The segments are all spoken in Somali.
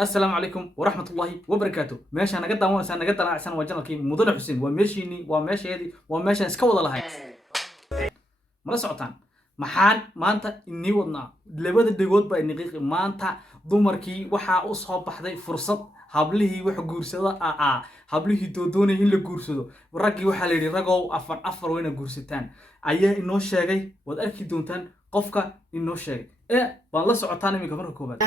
السلام عليكم ورحمة الله وبركاته. ماشي أنا قد دعوانا أنا قد أنا وجهنا كي مدن حسين وماشيني وماشي هذه وماشي إسكوا ولا هاي ما سعتان محان ما أنت إني وضنا لبده دجود بإنقيق ما أنت ضمركي وحى أصحاب بحذي فرصة هبله وحجورسدا هبله دودونه إلا جورسدا ورجي وحلي رجعوا أفر وين جورستان أيه إنه شيء وأكيد دونتان قفك إنه شيء والله سعتان من كمان ركوبات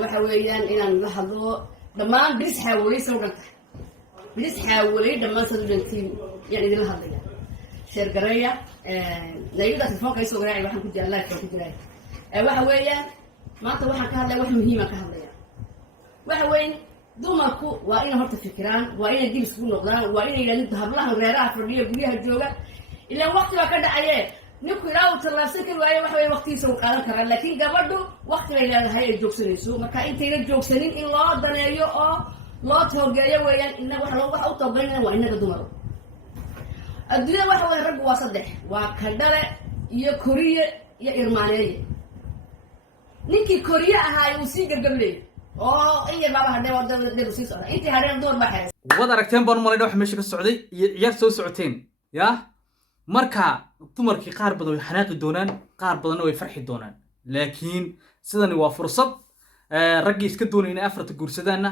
وحويان إن لحظة دمان بس حاولي سوقك بس حاولي دمان صدقتي يعني دي لحظة شرقرية لا يقدر تفوق أي سوقراعي واحد كده الله يفوق كده وحويان ما تروح كهذا واحد مهمة كهذا وحوين دومكو وإن هرت فكران وإن دي بسكون نقدان وإن إلى نذهب لها غيرها فربية بيها الجوجة إلا وقت ما كده عليه نكو راو تلاسكل واي waxay waqti soo qaadan karaan laakiin gabadhu waqti ay leedahay ay joogsanayso marka intayna joogsanin in loo daneeyo oo loo toogeeyo weeyaan inaga waxa u tabaynaa waa inaga dumar adduunka waxa weey rag waa saddex waa kadhale iyo koriye iyo irmaaneeye ninkii koriye ahaa uu si gabgablay oo in baba hadee wadada sii socda intii hareen door baxay wada aragteen baan maray wax meesha ka socday iyo ciyaar soo socoteen marka dumarkii qaar badan way xanaaqi doonaan qaar badan way farxi doonaan laakiin sidani waa fursad ragii iska doonay inay afarta guursadaana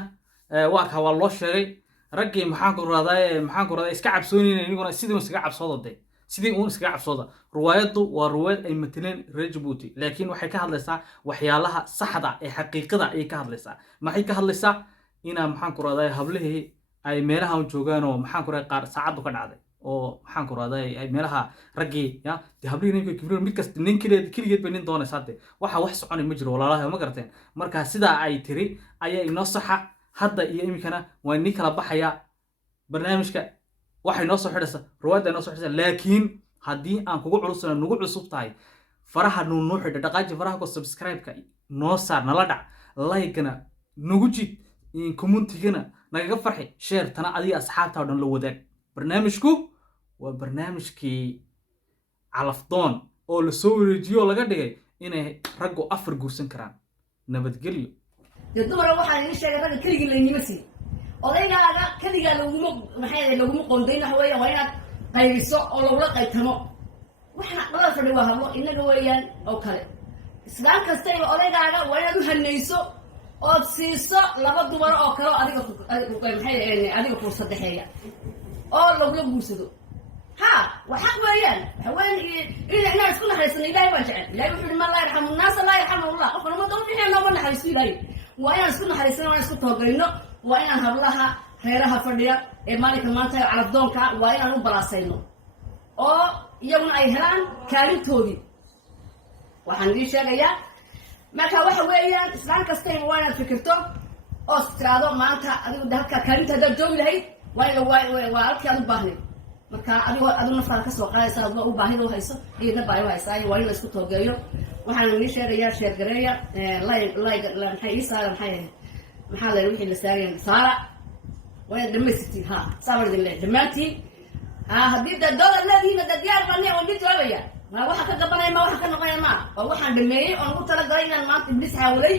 waa ka waa loo sheegay ragii maxaan ku raadayay iska cabsoonayeen inaguna sidii iska cabsooday sidii uu iska cabsooda riwaayadu waa riwaayad ay mataleen reer Djibouti laakiin waxay ka hadlaysaa waxyaalaha saxda ee xaqiiqada ay ka hadlaysaa maxay ka hadlaysaa ina maxaan ku raadayay hablihii ay meelaha joogaan oo maxaan ku raadayay qaar saacadu ka dhacday oo maxaan ku raadayay ay meelaha ragii ya hablihii ninka kibreen mid kasta nin kaligeed bay nin doonaysaa waxa wax soconay ma jiro walaalaha ma garateen marka sida ay tiri ayay inoo saxa hadda iyo imikana waa nin kala baxaya barnaamijka waxay noo soo xidhaysaa riwaayada noo soo xidhaysaa laakiin haddii aan kugu culusana nugu cusub tahay faraha nuu xidha dhaqaaji faraha ku subscribe-ka noo saar nala dhac like-na nugu jid commentigana nagaga farxi share tana adiga asxaabta dhan la wadaag barnaamijku waa barnaamijkii calafdoon oo la soo wareejiyo laga dhigay inay raggu afar guursan karaan nabadgelyo dumar waxaan idin sheegay ragga keligii laynimasi odaygaaga keligaa laguma qoondayn waxa weeyaan waa inaad qaybiso oo lagula qaytamo waxna lala fadhi waa hablo inaga weeyaan oo kale islaan kasta iyo odaygaaga waa inaad u hanayso ood siiso laba dumar oo kale adiga ku saddexeeya oo lagula guursado ها وحق ويان حوالي إلا إحنا نسكن حريصنا إلهي وجعل إلهي وحول ما الله يرحم الناس الله يرحمه الله قفنا ما ضمن إحنا نوبنا حريصنا إلهي وأنا نسكن حريصنا وأنا نسكن توقعينه وأنا هبلها خيرها فرديا مالك المانتا على الضونكا وأنا نوبراسينه أو يوم أيهان كاري تودي وحندي شاقيا ما كان واحد ويان إسلام كستين وأنا فكرته أو سترادو مانتا أدو دهكا كاري تهدى الجو إلهي وأنا كان باهني marka adigu nafta ka soo qaadaysa oo u baahido hayso iyada baahido haysa waa in la isku toogeeyo waxaan idin sheegayaa sheer gareeya like maxay isaar maxaa la wixii la saareen saara way dhameystii ha sabar dilay dhamaantii hadii dad leedihiin dad diyaar baan oo mid waabaya ma waxa ka gabanay ma waxa ka noqonay ma waxaan dhameeyay oo ugu tala galay inaan maanta iblis xawlay